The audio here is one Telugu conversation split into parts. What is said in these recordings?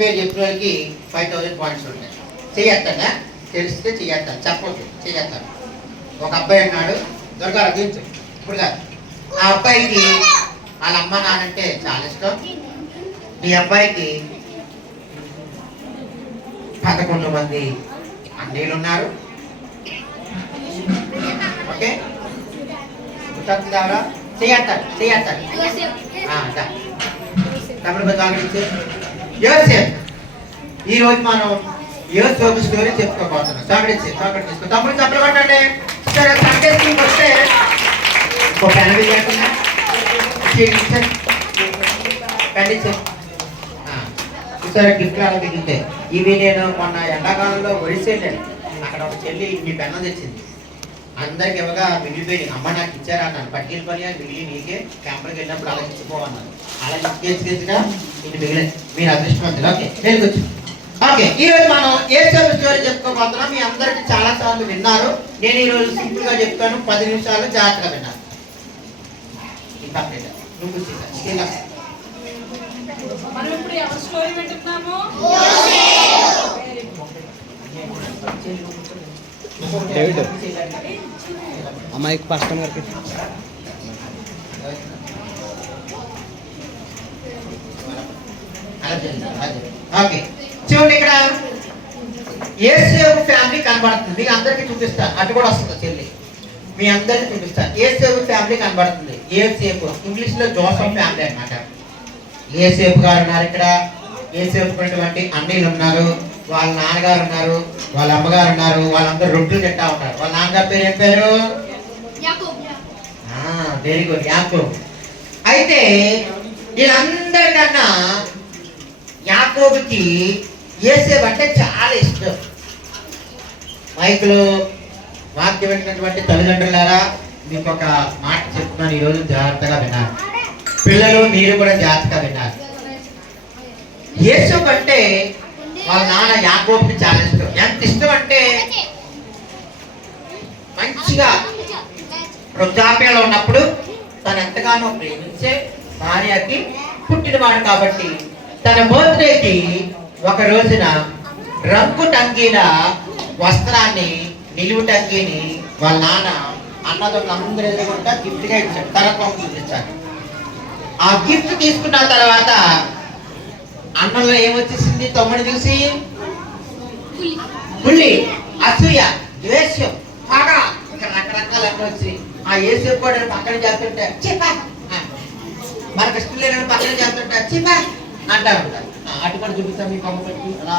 పేరు చెప్పిన వాళ్ళకి 5000 పాయింట్స్ ఉంటాయి. చెయ్యొస్తానా? తెలిస్తే చెయ్యొస్తాను, చెప్పొద్దు చెయ్యొస్తాను. ఒక అబ్బాయి అన్నాడు, దొరకాలి దించు ఇప్పుడు కాదు. ఆ అబ్బాయికి వాళ్ళ అమ్మ నాన్నంటే చాలా ఇష్టం. ఈ అబ్బాయికి 11 మంది అన్నీళ్ళు ఉన్నారు. ఓకే, గుర్తుందా? చెయ్యొస్తాను చెయ్యొస్తాను. తమిళ కాంగ్రెస్ యోసేపు. ఈరోజు మనం యోసేపు స్టోరీ చెప్పుకోబోతున్నాం. చాకడెట్ తీసుకో తమ్ముడు చప్పలు కొట్టండి. సరే సండే స్కూల్కి వస్తే ఇంకో పెనవి లేకుండా చూసారా గిఫ్ట్లు అలా మిగిలితే. ఇవి నేను మొన్న ఎండాకాలంలో ఒడిసి వెళ్ళాను. అక్కడ ఒక చెల్లి మీ పెన్నం తెచ్చింది, అందరికి ఇవ్వగా మిగిలిపోయి అమ్మ నాకు ఇచ్చారా అన్నాను. పట్టిన పని మిగిలి నీకే క్యాంపులకు వెళ్ళినప్పుడు అలా ఇచ్చిపోవన్నాను. అలా ఇచ్చేసిగా ఇది మిగిలి మీరు అదృష్టవంతులు. ఓకే వెళ్ళొచ్చు. ఓకే, ఈరోజు మనం యేసేపు స్టోరీ చెప్పుకోబోతున్నాం. మీ అందరికి చాలా సార్లు విన్నారు. నేను ఈరోజు సింపుల్ గా చెప్తాను, 10 నిమిషాలు జాగ్రత్తగా విన్నారు. అమ్మాయికి ఫస్ట్ టైం వరకు ఓకే చూడండి, ఇక్కడ యేసేపు ఫ్యామిలీ కనబడుతుంది. మీకు అందరికీ చూపిస్తాను, అటు కూడా వస్తుంది చెల్లి, మీ అందరికీ చూపిస్తాను. యేసేపు ఫ్యామిలీ కనబడుతుంది. యేసేపు ఇంగ్లీష్ లో జోసఫ్ ఫ్యామిలీ అన్నమాట. యేసేపు గారు ఉన్నారు ఇక్కడ. యేసేపు అన్నీళ్ళు ఉన్నారు, వాళ్ళ నాన్నగారు ఉన్నారు, వాళ్ళ అమ్మగారు ఉన్నారు. వాళ్ళందరూ రొట్టెలు తింటా ఉంటారు. వాళ్ళ నాన్నగారి పేరు ఏం పేరు? వెరీ గుడ్, యాకోబు. అయితే వీళ్ళందరికన్నా యాకోబుకి యేసేపు అంటే చాలా ఇష్టం. మైకులో వాక్యం పెట్టినటువంటి తల్లిదండ్రులారా, మీకు ఒక మాట చెప్తున్నాను, ఈరోజు జాగ్రత్తగా విన్నారు. పిల్లలు మీరు కూడా జాగ్రత్తగా విన్నారు. యేసేపు అంటే వాళ్ళ నాన్న యాకోబుకి చాలా ఇష్టం. ఎంత ఇష్టం అంటే మంచిగా వృద్ధాప్యంలో ఉన్నప్పుడు తను ఎంతగానో ప్రేమించే భార్యకి పుట్టినవాడు కాబట్టి తన బర్త్డేకి ఒక రోజున రంగు టంగీల వస్త్రాన్ని, నిలువు టంగీని వాళ్ళ నాన్న అన్నదమ్ములందరూ ఎదురుకుంటా గిఫ్ట్ గా ఇచ్చాడు. తర్వాత చూపించాడు. ఆ గిఫ్ట్ తీసుకున్న తర్వాత అన్నంలో ఏమొచ్చేసింది? తమ్ముడు చూసి పుల్లి, అసూయ, ద్వేషం, పగ, ఇంకా రకరకాల అన్నీ వచ్చి ఆ యేసేపు కూడా పక్కన చేస్తుంటే చెప్పా, మనకు ఇష్టం లేదని పక్కన చేస్తుంటే చెప్పా అంటా ఉంటారు. అటు కూడా చూపిస్తాం, మీ బొమ్మ పట్టి అలా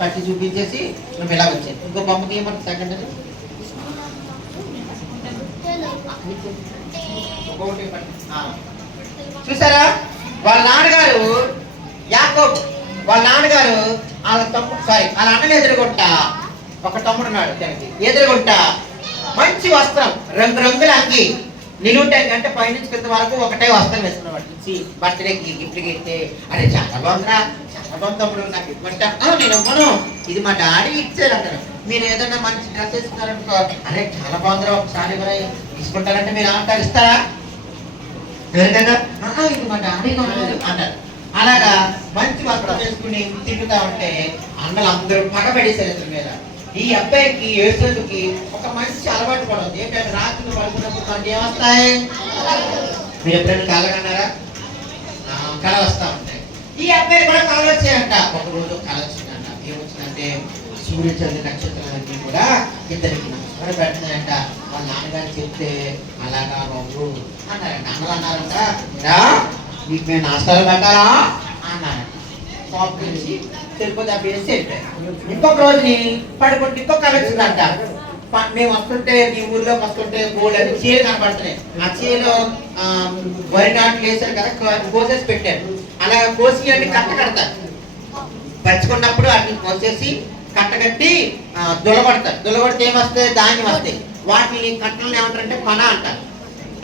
పట్టి చూపించేసి నువ్వు ఇలా వచ్చాయి. ఇంకో బొమ్మకి ఏమంటారు? సెకండ్ చూసారా? వాళ్ళ నాన్నగారు యాకోబు, వాళ్ళ నాన్నగారు వాళ్ళ తమ్ముడు వాళ్ళ అన్నని ఎదురుగుంటా ఒక తమ్ముడు ఉన్నాడు. తనకి ఎదురుగుంటా మంచి వస్త్రం, రంగుల అంగి, నిలువు టంగి అంటే పైనుంచి క్రితం వరకు ఒకటే వస్త్రం వేసుకున్నవాడు. ఇచ్చి బర్త్డేకి గిఫ్ట్కి ఇస్తే అరే చాలా బాగుందిరా, చాలా బాగుంది తమ్ముడు, నాకు ఇవ్వమంటా. నేను ఇవ్వను, ఇది మా డాడీ ఇచ్చారు అంటారు. మీరు ఏదైనా మంచి డ్రెస్ వేసుకున్నారనుకో, అరే చాలా బాగుందిరా ఒకసారి తీసుకుంటారంటే మీరు అంటారు, ఇస్తారా? ఎవరికైనా ఇది మా డాడీ అంటారు. అలాగా మంచి వస్త్రం వేసుకుని తిరుగుతా ఉంటే అన్నలు అందరూ పగబడేసారు ఇతని మీద. ఈ అబ్బాయికి యేసేపుకి ఒక మంచి అలవాటు కూడా ఉంది. ఏంటంటే రాత్రులు పడుకున్నప్పుడు మనకి ఏమొస్తాయి? మీరు ఎప్పుడైనా కలగన్నారా? కళ వస్తా ఉంటాయి. ఈ అబ్బాయి కూడా కళలు వచ్చాయంట. ఒక రోజు కళ వచ్చిందంట. ఏమొచ్చిందంటే సూర్య చంద్ర నక్షత్రాలన్నీ కూడా ఇద్దరికి నమస్కారం పెడుతున్నాయంట. వాళ్ళ నాన్నగారు చెప్తే అలాగా బాబు అన్నారంట. అన్నలు అన్నారంట, మీకు మేము నమస్కారం పెట్టాలా అన్నారంట. షాప్ నుంచి తిరుపతి అభ్యర్థి వెళ్ళిపోయారు. ఇంకొక రోజుని పడుకుంటే ఇంకొక కళ వచ్చిందంట. మేము వస్తుంటే మీ ఊర్లోకి వస్తుంటే గోల్డ్ అని చీర కనపడుతున్నాయి. ఆ చీరలో వరి నాట్లు వేసారు కదా, కోసేసి పెట్టారు. అలా కోసి అన్ని కట్ట కడతారు. పరుచుకున్నప్పుడు వాటిని కోసేసి కట్టగట్టి దులగొడతారు. దులగొడితే ఏమొస్తాయి? ధాన్యం వస్తాయి. వాటిని కట్టలను ఏమంటారంటే పన అంటారు.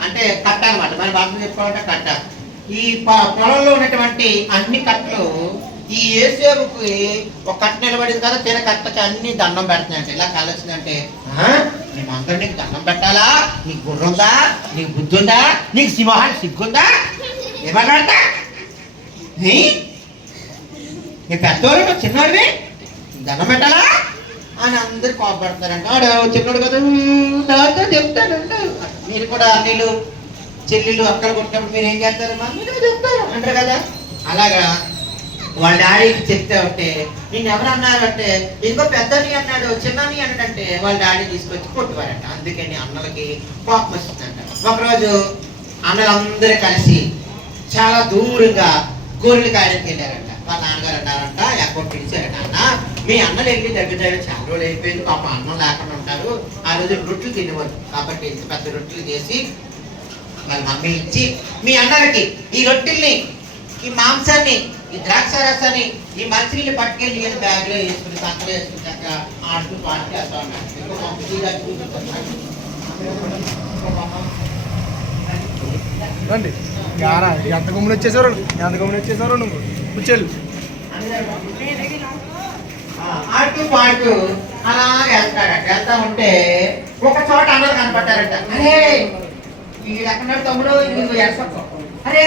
అంటే కట్ట అనమాట. మన భాషలో చెప్పుకోవాలంటే కట్ట. ఈ పొలంలో ఉన్నటువంటి అన్ని కట్టలు ఈ యేసేపుకి ఒక కట్ట నిలబడింది కదా, తిన కట్టకి అన్ని దండం పెడుతున్నాయంటే ఇలా కాలొచ్చిందంటే, మేమందరూ నీకు దండం పెట్టాలా? నీకు గుర్ర ఉందా? నీకు బుద్ధి ఉందా? నీకు సింహాన్ని సిగ్గుందా? ఏమన్నా నీ పెద్దవాడు నువ్వు చిన్నవాడివి దండం పెట్టాలా అని అందరు కోపడుతున్నారంట. ఆడు చిన్నోడు కదా నాతో చెప్తానంట. మీరు కూడా అన్నీళ్ళు చెల్లెళ్ళు అక్కడ కొట్టినప్పుడు మీరు ఏం చేస్తారు? మీరు చెప్తారు అంటారు కదా. అలాగా వాళ్ళ డాడీకి చెప్తే ఉంటే నేను ఎవరు అన్నారు అంటే ఇంకో పెద్దని అన్నాడు చిన్నని అన్నాడంటే వాళ్ళ డాడీ తీసుకొచ్చి కొట్టువారంట. అందుకని అన్నలకి కోపం వస్తుందంట. ఒకరోజు అన్నలందరూ కలిసి చాలా దూరంగా గొర్రెలు కాయడానికి వెళ్ళారంట. వాళ్ళ నాన్నగారు అన్నారంట ఎక్కడ పిలిచారంట, అన్న మీ అన్నలు వెళ్ళి దగ్గర చాలా రోజులు అయిపోయింది, పాప అన్నం లేకుండా ఉంటారు, ఆ రోజు రొట్టెలు తినేవారు కాబట్టి ఇంత పెద్ద రొట్టెలు చేసి వాళ్ళ మమ్మీ ఇచ్చి మీ అన్నలకి ఈ రొట్టెల్ని ఈ మాంసాన్ని ఈ ద్రాక్ష రసాన్ని ఈ మంచినీళ్ళు పట్టుకెళ్ళి బ్యాగ్ లో వేసుకుని సంకలు వేసుకుని చక్కగా ఆడుతూ పాటు చేస్తా ఉన్నాడు. ఎంత గమ్మున వచ్చేసారు నువ్వు కూర్చోలు ఆడుతూ పాడుతూ అలా వెళ్తాడట. వెళ్తా ఉంటే ఒక చోట అన్నలు కనపడ్డారట. అరే వీడు ఎక్కడున్నాడు తమ్ముడు, నువ్వు ఎడసొక్క అరే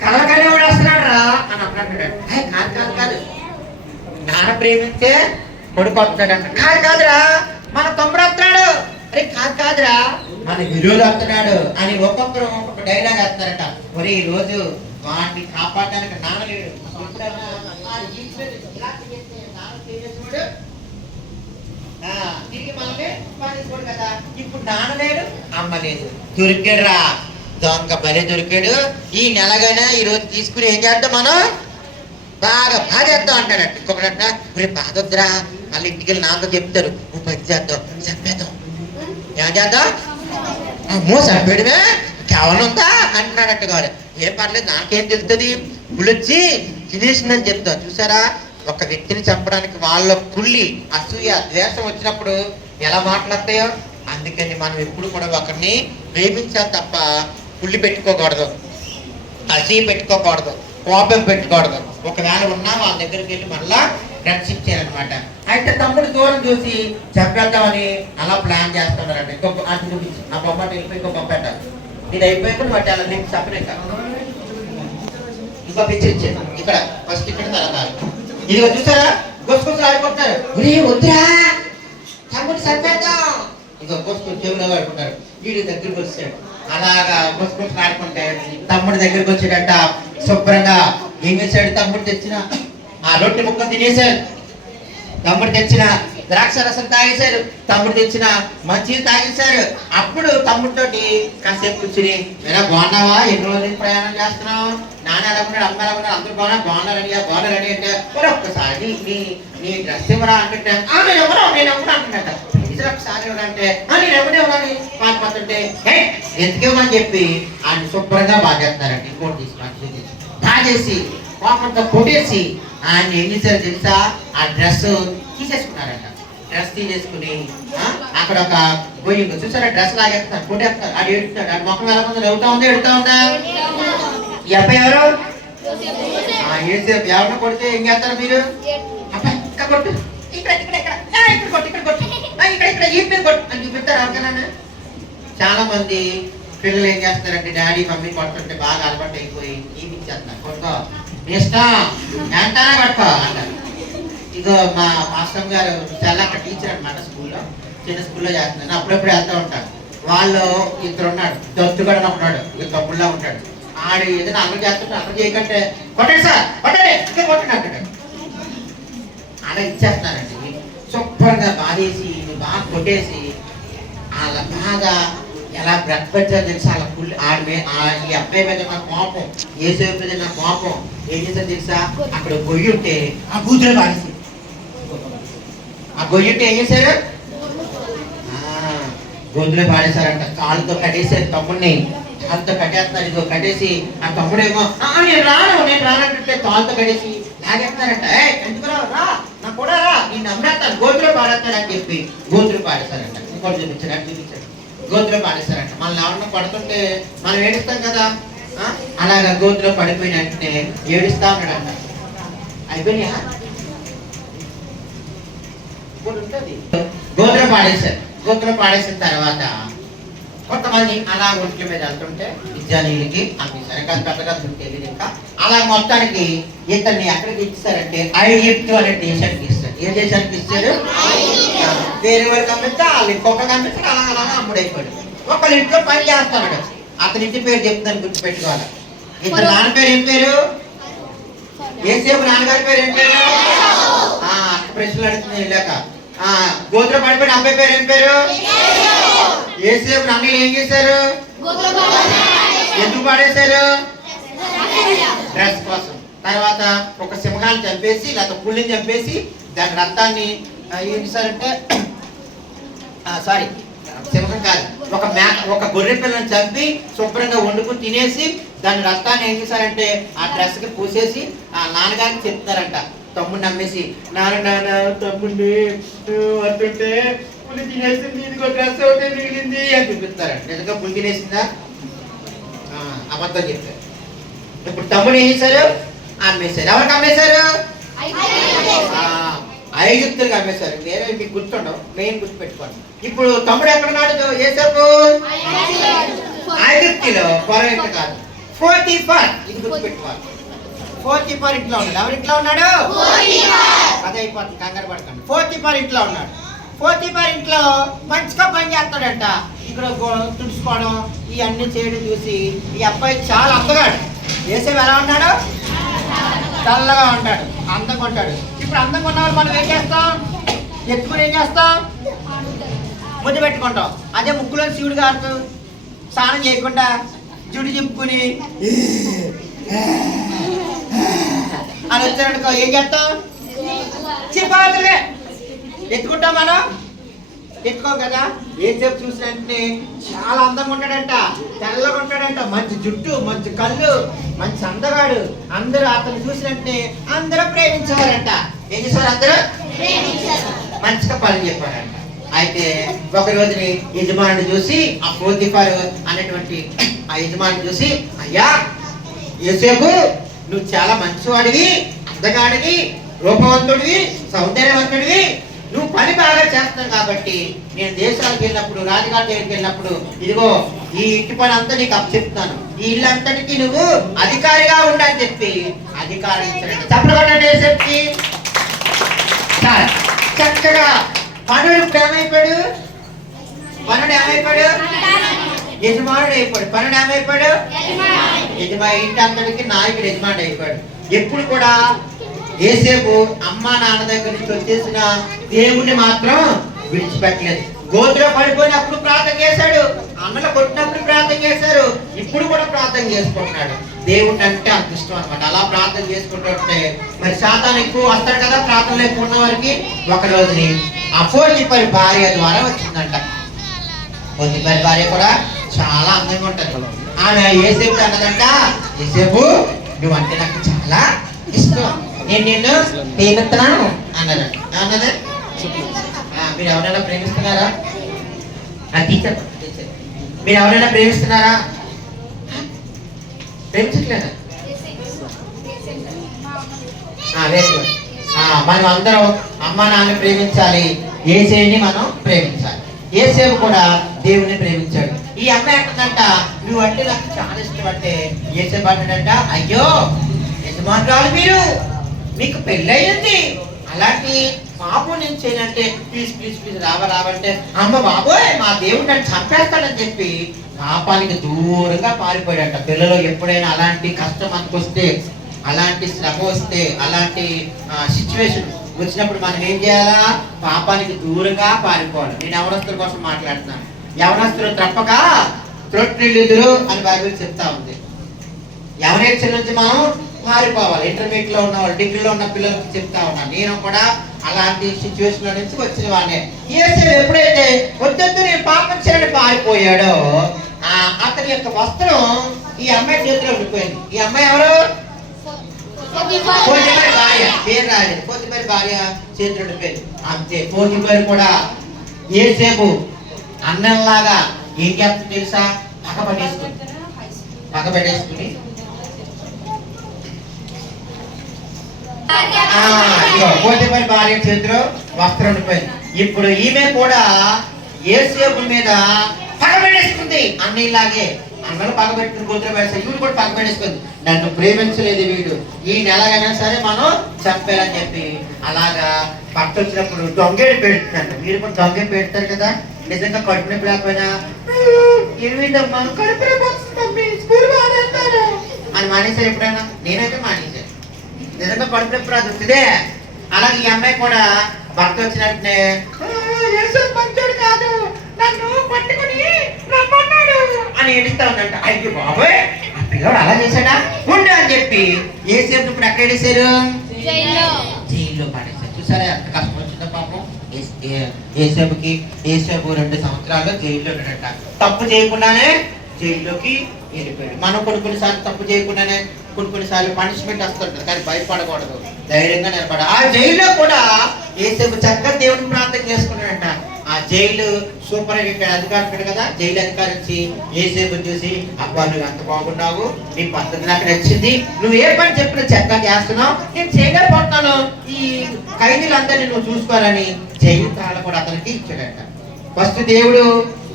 కలకనే వాడు వస్తున్నాడు రా అని అన్నాడు. కాదు కాదు కాదు నాన్న ప్రేమించే కొడుకు వస్తాడంట. కాదు కాదురా మన తమ్ముడు వస్తున్నాడు, అరే కాదు కాదురా మన విరోధి వస్తున్నాడు అని ఒక్కొక్కరు ఒక్కొక్క డైలాగ్ వేస్తారట. ఒరే ఈ రోజు వాడిని కాపాడడానికి నాన్న లేడు, తిరిగి మనమే పాటించుకోడు కదా. ఇప్పుడు నాన్న లేడు అమ్మ లేదు, దొరికాడురా దొంగ బలి దొరికాడు. ఈ నెలగానే ఈ రోజు తీసుకుని ఏం చేద్దాం మనం బాగా బాధేద్దాం అంటాడట. ఇంకొకట రేపు బాధొద్దురా మళ్ళీ ఇంటికి వెళ్ళి నాన్నతో చెప్తారు, నువ్వు పని చేద్దాం చంపేద్దాం. ఏం చేద్దాం? అమ్మో చంపేయడమే కేవలం ఉందా అంటున్నాడట. కాదు ఏం పర్లేదు నాకేం తెలుస్తుంది, పులొచ్చి తినేసిందని చెప్తాం. చూసారా ఒక వ్యక్తిని చంపడానికి వాళ్ళ కుళ్ళి అసూయ ద్వేషం వచ్చినప్పుడు ఎలా మాట్లాడతాయో. అందుకని మనం ఎప్పుడు కూడా ఒకరిని ప్రేమించాలి తప్ప కుళ్ళి పెట్టుకోకూడదు, అసూయ పెట్టుకోకూడదు, కోపం పెట్టుకూడదు. ఒకవేళ ఉన్నా వాళ్ళ దగ్గరికి వెళ్ళి మళ్ళా ఫ్రెండ్షిప్ చేయాలన్నమాట. అయితే తమ్ముడు దూరం చూసి చంపేద్దామని అలా ప్లాన్ చేస్తున్నారంట. ఇంకొక అటు చూపించి నా బొమ్మ వెళ్ళిపోయి ఇంకో బొమ్మ పెట్టాలి, ఇది అయిపోయాక బట్టి అలా నేను చెప్పలేక ఇంకో పిచ్చి ఇచ్చాను. ఇక్కడ ఫస్ట్ ఇక్కడ తర్వాత ఇదిగో చూసారా గొసుకొచ్చి ఆడుకుంటున్నారు. వద్దురా తమ్ముడు చంపేద్దాం, ఇక గొసుకొచ్చి చెవులో ఆడుకుంటారు. వీడి దగ్గరికి వచ్చాడు. అలాగా గొసుకొచ్చి ఆడుకుంటే తమ్ముడి దగ్గరికి వచ్చాడట. శుభ్రంగా ఏం చేశాడు, తమ్ముడు తెచ్చిన ఆ రొట్టె ముక్కలు తినేశాడు, తమ్ముడు తెచ్చిన ద్రాక్ష రసం తాగేశారు, తమ్ముడు తెచ్చిన మంచిని తాగేశారు. అప్పుడు తమ్ముడితోటి కాసేపు కూర్చుని ఎలా బాగున్నావా, ఎన్ని రోజులు ప్రయాణం చేస్తున్నావు, నాన్న ఎలా ఉన్నాడు, అమ్మ ఎలా ఉన్నాడు, అందరూ బాగున్నారని అంటే ఒక్కసారి నీ డ్రెస్ ఎవరా అంటే నేను ఎవరు అంటున్నట్ట. ఒకసారి ఎవరంటే నేను ఎవరిని పారిపోతుంటే ఎందుకు ఇవ్వమని చెప్పి ఆయన శుభ్రంగా బాగేస్తున్నారంట. ఇంకోటి తీసుకుని బాగేసి కోపంతో కొట్టేసి ఆయన ఏం చేశారు తెలుసా, ఆ డ్రెస్ తీసేసుకున్నారంట. డ్రెస్ తీసేసుకుని అక్కడ ఒక గొయ్యి చూసారా డ్రెస్ లాగేస్తున్నారు, కొట్టేస్తున్నారు. అది ఏడుస్తాడు, అది మొక్కం ఎలా ఉందో ఎడుతా ఉందా. ఈ అబ్బాయి ఎవరు ఏసేపు ఎవరిని కొడితే ఏం చేస్తారు మీరు, అబ్బాయి ఇక్కడ కొట్టు, ఇక్కడ ఈ మీద కొట్టు అని చూపిస్తారు. అవకనా చాలా మంది పిల్లలు ఏం చేస్తారంటే డాడీ మమ్మీ కొడుతుంటే బాగా అలవాటు అయిపోయి చూపించేస్తారు, కొట్టుకో ఇష్టం ఎంటానే కొట్టుకో అంటారు. ఇదో మా మాస్టర్ గారు చాలా అక్కడ టీచర్ అనమాట, స్కూల్లో చిన్న స్కూల్లో చేస్తున్నాను, అప్పుడప్పుడు వెళ్తూ ఉంటాడు. వాళ్ళు ఇద్దరు ఉన్నాడు, దొత్తుగడ ఉన్నాడు, ఇక తమ్ముళ్ళ ఉంటాడు. ఆడు ఏదైనా అమలు చేస్తుంటే అమలు చేయకంటే కొట్టండి సార్ కొట్టండి ఇంకా కొట్టండి అంటాడు. అలా ఇచ్చేస్తున్నారండి. శుభ్రంగా బాధేసి బాగా కొట్టేసి అలా బాగా ఎలా బ్రతకొచ్చారో తెలిసి అలా కుళ్ళి ఈ అబ్బాయి మీద నా కోపం, ఏసేపు మీద నా కోపం ఏం చేశారు తెలుసా, అక్కడ గొయ్యి ఉంటే ఆ కూతురే పాడేసి, ఆ గొయ్యి ఉంటే ఏం చేశారు, గొంతులే పాడేశారంట. కాళ్ళతో కట్టేశారు తమ్ముడిని, కాళ్ళతో కట్టేస్తున్నారు. ఇదో కట్టేసి ఆ తమ్ముడేమో నేను రానంటే కాళ్ళతో కట్టేసి లాగేస్తున్నారంట. ఎందుకు రా నా కూడా రా నేను నమ్మేస్తాను, గోతులో పాడేస్తాడు అని చెప్పి గోతులు పాడేస్తారంట. ఇంకోటి చూపించాడు గోతులో పాడేస్తారంట. మనల్ని ఎవరన్నా పడుతుంటే మనం ఏడుస్తాం కదా, అలాగా గోతులో పడిపోయిన వెంటనే ఏడుస్తా ఉన్నాడంట. అయిపోయినా గోతులో పాడేశారు. గోతులో పాడేసిన తర్వాత కొంతమంది అలా ఒంట్ల మీద వెళ్తుంటే విద్యానీయులకి అనిపిస్తారు కానీ పెద్దగా తెలియదు ఇంకా అలా మొత్తానికి ఇతన్ని ఎక్కడికి ఇచ్చారంటే ఐగిప్తు అనే దేశానికి ఇస్తారు. ఏ దేశానికి ఇచ్చారు? వేరే వారికి అమ్మితే వాళ్ళు ఇంకొక అమ్మితే అలా అలాగా అమ్ముడైపోయాడు. ఒకళ్ళ ఇంట్లో పని చేస్తాడు. అతని ఇంటి పేరు చెప్తాను, గుర్తుపెట్టుకోవాలి. ఇతని నాన్న పేరు ఏం పేరు? ఏసేపు నాన్నగారి పేరు ఏం పేరు? అక్క ప్రశ్నలు అడుగుతుంది వెళ్ళాక. గోత్ర పడిపోయిన అబ్బాయి పేరు ఏం పేరు? ఏసేపు అన్నీళ్ళు ఏం చేశారు? ఎందుకు పాడేశారు? డ్రెస్ కోసం. తర్వాత ఒక సింహాన్ని చంపేసి లేకపోతే పుల్లిని చంపేసి దాని రక్తాన్ని ఏం చేశారంటే సారీ సింహం కాదు, ఒక గొర్రె పిల్లని చంపి శుభ్రంగా వండుకుని తినేసి దాని రక్తాన్ని ఏం చేశారంటే ఆ డ్రెస్ కి పూసేసి ఆ నాన్నగారికి చెప్తారంట. తమ్ముడిని నమ్మేసి నాన్న తమ్ముడిని అంటుంటే పులి తినేసింది, ఇదిగో డ్రెస్ ఒకటే మిగిలింది అని చూపిస్తారంట. నిజంగా పులి తినేసిందా? అబద్ధం చెప్పారు. ఇప్పుడు తమ్ముడు ఏం చేశారు? అమ్మేశారు. ఎవరికి అమ్మేశారు? ఐగుప్తులకు అమ్మేశారు. వేరే మీకు గుర్తుండవు, మెయిన్ గుర్తుపెట్టుకోండి. ఇప్పుడు తమ్ముడు ఎక్కడున్నాడు? యోసేపు ఐగుప్తులో పొలం ఇంటి కాదు, పోతీఫర్. ఇది గుర్తుపెట్టుకోవాలి. పోతీఫర్ ఇంట్లో ఉన్నాడు. ఎవరి ఇంట్లో ఉన్నాడు? అదే అయిపోతుంది, కంగారు పడకండి. పోతీఫర్ ఇంట్లో ఉన్నాడు. పోతీఫర్ ఇంట్లో మంచిగా పని చేస్తాడంట. ఇక్కడ తుడుచుకోవడం ఇవన్నీ చేయడం చూసి ఈ అబ్బాయి చాలా అందగాడు. యోసేపు ఎలా ఉన్నాడు? చల్లగా ఉంటాడు, అందంగా ఉంటాడు. ఇప్పుడు అందంగా ఉన్నవాళ్ళు మనం ఏం చేస్తాం? ఎత్తుకుని ఏం చేస్తాం? ముద్దు పెట్టుకుంటాం. అదే ముక్కులో శివుడు గారు స్నానం చేయకుండా జుడి చింపుకుని అని వచ్చారనుకో ఏం చేస్తాం? చిపాతులే ఎత్తుకుంటాం మనం. ఎత్తుకోం కదా. ఏసేపు చూసినంటే చాలా అందంగా ఉంటాడంట, తెల్లగా ఉంటాడంట, మంచి జుట్టు, మంచి కళ్ళు, మంచి అందగాడు. అందరూ అతను చూసినట్టే అందరూ ప్రేమించేవారంట. ఏం చేసేవారు? అందరూ మంచిగా పని చెప్పారంట. అయితే ఒక రోజుని యజమానుడు చూసి ఆ పోతీఫర్ అనేటువంటి ఆ యజమానుడు చూసి, అయ్యా యోసేపు నువ్వు చాలా మంచివాడివి, అందగాడివి, రూపవంతుడివి, సౌందర్యవంతుడివి, నువ్వు పని బాగా చేస్తున్నావు కాబట్టి నేను దేశాలకు వెళ్ళినప్పుడు, రాజుగారి దగ్గరికి వెళ్ళినప్పుడు ఇదిగో ఈ ఇంటి పని అంతా నీకు అప్పచెప్తాను, ఈ ఇల్లు అంతటికి నువ్వు అధికారిగా ఉండని చెప్పి అధికారం ఇచ్చాడు. చెప్పకుండా చెప్పి చక్కగా పనుడు ఇప్పుడు ఏమైపోయాడు? పనుడు ఏమైపోయాడు? యజమానుడు అయిపోయాడు. పనుడు ఏమైపోయాడు? యజమాని. ఇంటి అంతటికి నాయకుడు యజమానుడు అయిపోయాడు. ఎప్పుడు కూడా యోసేపు అమ్మా నాన్న దగ్గర నుంచి వచ్చేసిన దేవుణ్ణి మాత్రం విడిచిపెట్టలేదు. గోతులో పడిపోయినప్పుడు ప్రార్థన చేశాడు, అన్నలు కొట్టినప్పుడు ప్రార్థన చేశారు, ఇప్పుడు కూడా ప్రార్థన చేసుకుంటున్నాడు. దేవుణ్ణి అంటే అంత ఇష్టం అనమాట. అలా ప్రార్థన చేసుకుంటుంటే మరి సాతాను ఎక్కువ వస్తాడు కదా ప్రార్థనలు ఎక్కువ ఉన్న వారికి. ఒక రోజుని ఆ పోతీఫర్ భార్య ద్వారా వచ్చిందంట. పోతీఫర్ భార్య కూడా చాలా అందంగా ఉంటుంది. ఆమె యోసేపు అన్నదంట, యోసేపు నువ్వంటే నాకు చాలా ఇష్టం, నేను నిన్ను ప్రేమిస్తున్నాను అన్నదంట. అన్నదే మీరు ఎవరైనా ప్రేమిస్తున్నారా? టీచర్ మీరు ఎవరైనా ప్రేమిస్తున్నారా? ప్రేమించట్లేదా? Very good. మనం అందరం అమ్మ నాన్న ప్రేమించాలి, యేసేని మనం ప్రేమించాలి. యేసేపు కూడా దేవుని ప్రేమించాడు. ఈ అమ్మాయి అంటుందంట, నువ్వు అంటే నాకు చాలా ఇష్టం అంటే. యేసేపు అంటాడంట, అయ్యో యజమానురాలు మీరు, మీకు పెళ్ళయింది, అలాంటి పాపం నేను చేయనంటే ప్లీజ్ ప్లీజ్ ప్లీజ్ రావంటే అమ్మ బాబోయ్ మా దేవుడు నన్ను చంపేస్తాడని చెప్పి పాపానికి దూరంగా పారిపోయాడంట. పిల్లలు ఎప్పుడైనా అలాంటి కష్టం అనుకొస్తే, అలాంటి శ్రమ వస్తే, అలాంటి సిచ్యువేషన్ వచ్చినప్పుడు మనం ఏం చేయాలా? పాపానికి దూరంగా పారిపోవాలి. నేను యవనస్తుల కోసం మాట్లాడుతున్నాను. యవనస్తులు తప్పక త్రొట్టిల్లుదురు అని బైబిల్ చెప్తా ఉంది. యవనేచ్ఛల నుంచి మనం మారిపోవాలి. ఇంటర్మీడియట్ లో ఉన్న వాళ్ళు, డిగ్రీలో ఉన్న పిల్లలకి చెప్తా ఉన్నాను. నేను కూడా అలాంటి సిచ్యువేషన్ లో నుంచి వచ్చిన వాడినే. యేసేపు ఎప్పుడైతే వద్దొద్దు నేను పాపం చేయని పారిపోయాడో అతని యొక్క వస్త్రం ఈ అమ్మాయి చేతిలో ఉండిపోయింది. ఈ అమ్మాయి ఎవరు? పోతీఫర్ భార్య. పేరు రాలేదు. పోతీఫర్ భార్య చేతిలో ఉండిపోయింది. అంతే. పోతీఫర్ కూడా యేసేపు అన్నంలాగా ఏం చేస్తుంది తెలుసా? పగబట్టేసుకుని పోతీఫర్ భార్య చేతిలో వస్త్రం ఉండిపోయింది. ఇప్పుడు ఈమె కూడా యేసేపు మీద పగబట్టేసుకుంది. ఉంది అన్నయ్యలాగే అన్నలు పగబెట్టుకుని కూతురు పెడతారు, వీడు కూడా పగబెట్టేసుకుంది. నన్ను ప్రేమించలేదు వీడు, ఈ నెలగైనా సరే మనం చంపేయాలని చెప్పి అలాగా పట్టు వచ్చినప్పుడు దొంగేడు పెడుతున్నాడు. మీరు కూడా దొంగేడు పెడతారు కదా. నిజంగా కడుపు నొప్పి లేకపోయినా ఏమిటమ్మా కడుపు నొప్పి వస్తుంది స్కూల్ మానేస్తాను అని మానేశారు ఎప్పుడైనా? నేనైతే మానేశాను. నిజంగా కడుపు నొప్పి రాదు వస్తుందే. అలాగే ఈ అమ్మాయి కూడా భర్త వచ్చినట్టే మంచోడు కాదు నన్ను పట్టుకుని రమ్మన్నాడు అని ఏడుస్తా ఉందంట. అయితే బాబోయ్ ఆ పిల్లవాడు అలా చేశాడా ఉండు అని చెప్పి ఏసేపు ఇప్పుడు ఎక్కడ వేసారు? జైల్లో పడేశారు. చూసారా ఎంత కష్టం వచ్చిందో పాపం ఏసేపుకి. ఏసేపు 2 సంవత్సరాలు జైల్లో ఉన్నాడట. తప్పు చేయకుండానే జైల్లోకి వెళ్ళిపోయాడు. మనం కొన్నిసార్లు తప్పు చేయకుండానే కొన్నిసార్లు పనిష్మెంట్ వస్తుంటుంది, కానీ భయపడకూడదు, ధైర్యంగా నిలబడ. ఆ జైల్లో కూడా ఏసేపు చక్కగా దేవుని ప్రార్థన చేసుకున్నాడంట. ఆ జైలు సూపర్ అధికారి కదా, జైలు అధికారి వచ్చి ఏసేపు చూసి అబ్బా నువ్వు ఎంత బాగున్నావు, నీ పద్ధతి నాకు నచ్చింది, నువ్వు ఏ పని చెప్పినా చక్కగా చేస్తున్నావు, నేను చేయలేకపోతున్నాను, ఈ ఖైదీలందరినీ నువ్వు చూసుకోవాలని జైలు తాళ కూడా అతనికి ఇచ్చాడంట. ఫస్ట్ దేవుడు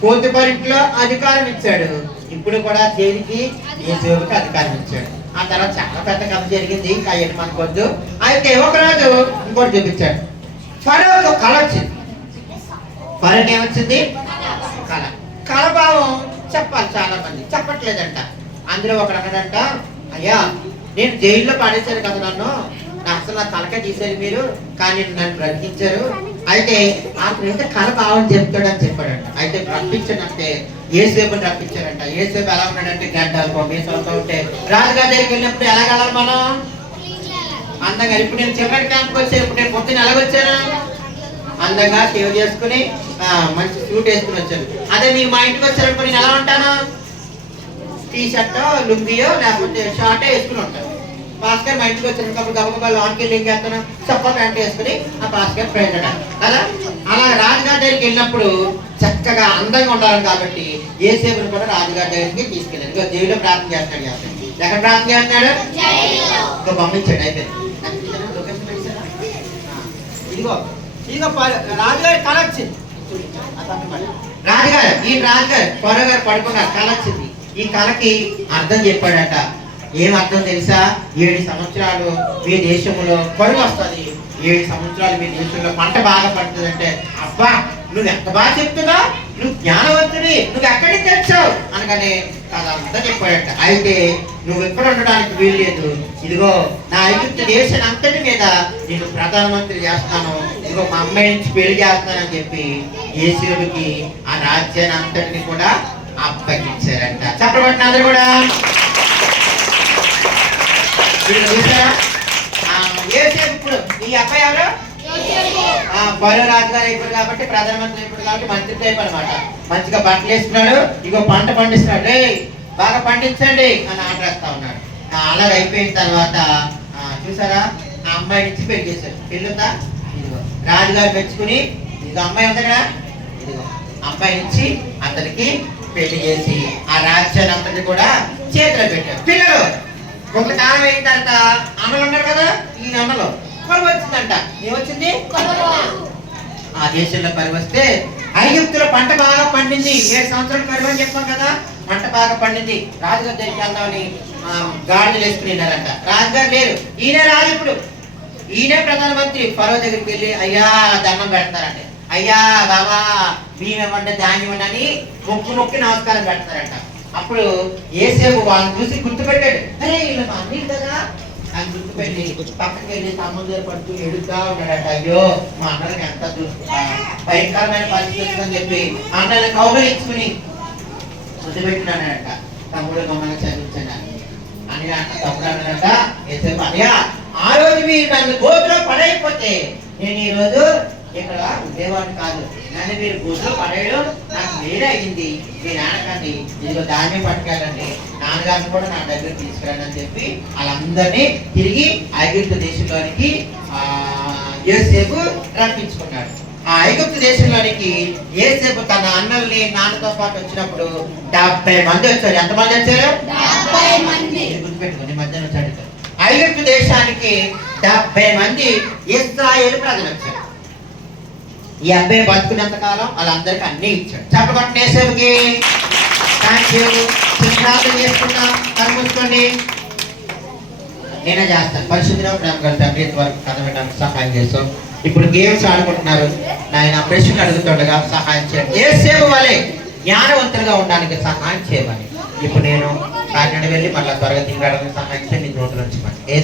కోతిపరింట్లో అధికారం ఇచ్చాడు, ఇప్పుడు కూడా జైలుకి ఏసేపుకి అధికారం ఇచ్చాడు. ఆ తర్వాత చాలా పెద్ద కథ జరిగింది, ఇంకా ఏంటి మనకొద్దు. అయితే ఒకరోజు ఇంకోటి చూపించాడు. ఫరోకు కళ వచ్చింది. ఫరోకి ఏమొచ్చింది? కళ. కళ భావం చెప్పాలి, చాలా మంది చెప్పట్లేదంట. అందులో ఒకడు అన్నాడంట, అయ్యా నేను జైల్లో పడేశారు కదా నన్ను, అసలు నా తలకే తీసేది మీరు, కానీ నన్ను బ్రతికించారు. అయితే అతను కళ భావం చెప్తాడని చెప్పాడంట. అయితే రప్పించాడంటే ఏసేపుని రప్పించారంట. ఏసేపు ఎలా ఉన్నాడంటే గడ్డలు మీసలతో ఉంటే రాజుగారి దగ్గరికి వెళ్ళినప్పుడు ఎలా వెళ్ళాలి మనం? అందంగా. ఇప్పుడు నేను చివరి క్యాంప్కి వచ్చాను, ఇప్పుడు నేను పొద్దున్న ఎలాగొచ్చాను? అందంగా సేవ్ చేసుకుని మంచి సూట్ వేసుకుని వచ్చాను. అదే మీరు మా ఇంటికి వచ్చారనుకో నేను ఎలా ఉంటాను? టీ షర్టో లుంగియో లేకపోతే షార్టే వేసుకుని ఉంటాను. భాస్కర్ మా ఇంటికి వచ్చాను కాబట్టి గబగబా లాన్కి వెళ్ళి ఏం చేస్తాను? చప్ప ప్యాంట్ వేసుకుని ఆ భాస్కర్ ఫ్రెండ్ అలా అలా రాజుగారి దగ్గరికి వెళ్ళినప్పుడు చక్కగా అందంగా ఉండాలి కాబట్టి ఏసేపుని కూడా రాజుగారి దగ్గరికి తీసుకెళ్ళాడు. ఇక దేవుడు ప్రార్థన చేస్తాడు. ఎక్కడ ప్రార్థన చేస్తున్నాడు? ఇంకా పంపించాడు. అయితే ఇదిగో ఇదిగో రాజుగారి కళ వచ్చింది. రాజుగారు ఈ రాజుగారు పొరగారు పడుకున్నారు, కళ వచ్చింది. ఈ కళకి అర్థం చెప్పాడట. ఏం అర్థం తెలుసా? 7 సంవత్సరాలు మీ దేశంలో కరువు వస్తుంది, 7 సంవత్సరాలు మీ దేశంలో పంట బాగా పడుతుంది అంటే, అబ్బా నువ్వు ఎంత బాగా చెప్తున్నావు, నువ్వు జ్ఞానవంతుడి, నువ్వు ఎక్కడికి తెచ్చావు అనగానే అదంతా చెప్పాడట. అయితే నువ్వు ఎక్కడ ఉండడానికి వీల్లేదు, ఇదిగో నా ఐగుప్తు దేశం అంతటి మీద నేను ప్రధానమంత్రి చేస్తాను, ఇదిగో మా అమ్మాయి నుంచి పెళ్లి చేస్తానని చెప్పి యేసేపుకి ఆ రాజ్యాన్ని అంతటిని కూడా అప్పగించారంట. చెప్పబట్టిన అందరూ కూడా ఇప్పుడు ఈ అబ్బాయి ఎవరు? బరో రాజుగారు అయిపోయాడు కాబట్టి, ప్రధానమంత్రి అయిపోయాడు కాబట్టి మంత్రి అయిపోయి అనమాట. మంచిగా బట్టలు వేసుకున్నాడు, ఇగో పంట పండిస్తున్నాడు, బాగా పండించండి అని ఆర్డర్ వేస్తా ఉన్నాడు. అలా అయిపోయిన తర్వాత చూసారా ఆ అమ్మాయి నుంచి పెళ్లి చేశాడు. పెళ్ళుందా? ఇదిగో రాజుగారు మెచ్చుకుని ఇదిగో అమ్మాయి ఉంది కదా, ఇదిగో అమ్మాయి నుంచి అతనికి పెళ్లి చేసి ఆ రాజ్యాన్ని అంతటి కూడా చేతిలో పెట్టారు. పిల్లలు కొంతకాలం అయిన తర్వాత అన్నలు ఉన్నారు కదా, ఈ అన్నలో కరువు వచ్చిందంట. ఏమొచ్చింది? ఆ దేశంలో కరువు వస్తే ఐగుప్తులో పంట బాగా పండింది. 7 సంవత్సరాలు కరువు అని చెప్పాం కదా, పంట బాగా పండింది. రాజుగారి దగ్గరికి వెళ్దామని గాడిదలు వేసుకున్నారంట. రాజుగారు లేరు, ఈయన రాజు. ఇప్పుడు ఈయనే ప్రధానమంత్రి. ఫరో దగ్గరికి వెళ్ళి అయ్యా దండం పెడతారంటే, అయ్యా బాబా బియ్యం ఇవ్వండి ధాన్యం ఇవ్వండి అని మొక్కి నమస్కారం పెడతారంట. అప్పుడు యేసేపు వాళ్ళని చూసి గుర్తుపెట్టాడు, అరే వీళ్ళు మా అన్నీళ్ళు కదా అని గుర్తుపెట్టి పక్కకి వెళ్ళి సముద్ర పడుతూ ఎడుగుతా ఉన్నాడట. అయ్యో మా అన్నలకు ఎంత భయంకరమైన పరిస్థితి అని చెప్పి అన్నని కౌగలించుకుని గుర్తుపెట్టినాడట. తమ్ముడు మమ్మల్ని చదివించాడు అని తమ్ముడు అన్నాడట. యేసేపు అయ్యా ఆ రోజు మీరు నన్ను గోతులో పడైపోతే నేను ఈ రోజు ఇక్కడ ఉండేవాడిని కాదు, నన్ను మీరు గోతులో పడేయడం నాకు వేరే అయింది. మీ నాన్నగారిని ఇదిగో ధాన్యం పట్టుకెళ్ళండి, నాన్నగారిని కూడా నా దగ్గర తీసుకురండి అని చెప్పి వాళ్ళందరినీ తిరిగి ఐగుప్తు దేశంలోనికి యోసేపు రప్పించుకున్నాడు. ఆ ఐగుప్తు దేశంలోనికి యోసేపు తన అన్నల్ని నాన్నతో పాటు వచ్చినప్పుడు 70 మంది వచ్చారు. ఎంతమంది వచ్చారు? 70 మంది. గుర్తుపెట్టుకోండి, మధ్యాహ్నం చదువుతారు. ఐగుప్తు దేశానికి 70 మంది ఇశ్రాయేలు ప్రజలు వచ్చారు. ఈ అబ్బాయి బతుకునేంత కాలం వాళ్ళందరికీ అన్ని ఇచ్చాడు. చెప్పబట్టిన యేసేపుకి థ్యాంక్ యూ. ప్రార్థన చేసుకుందాం. కళ్ళు మూసుకోండి. నేనే చేస్తాను. పరిశుద్ధిలో ప్రేమ గల తండ్రి ఇంతవరకు కథ వినడానికి సహాయం చేస్తాం. ఇప్పుడు గేమ్స్ ఆడుకుంటున్నారు. నాయన ప్రశ్నలు అడుగుతుండగా సహాయం చేయండి. ఏ సేపు వలె జ్ఞానవంతులుగా ఉండడానికి సహాయం చేయమని ఇప్పుడు నేను కాకినాడ వెళ్ళి మళ్ళీ త్వరగా తిరిగి సహాయం చేయండి. నోట్లో నుంచి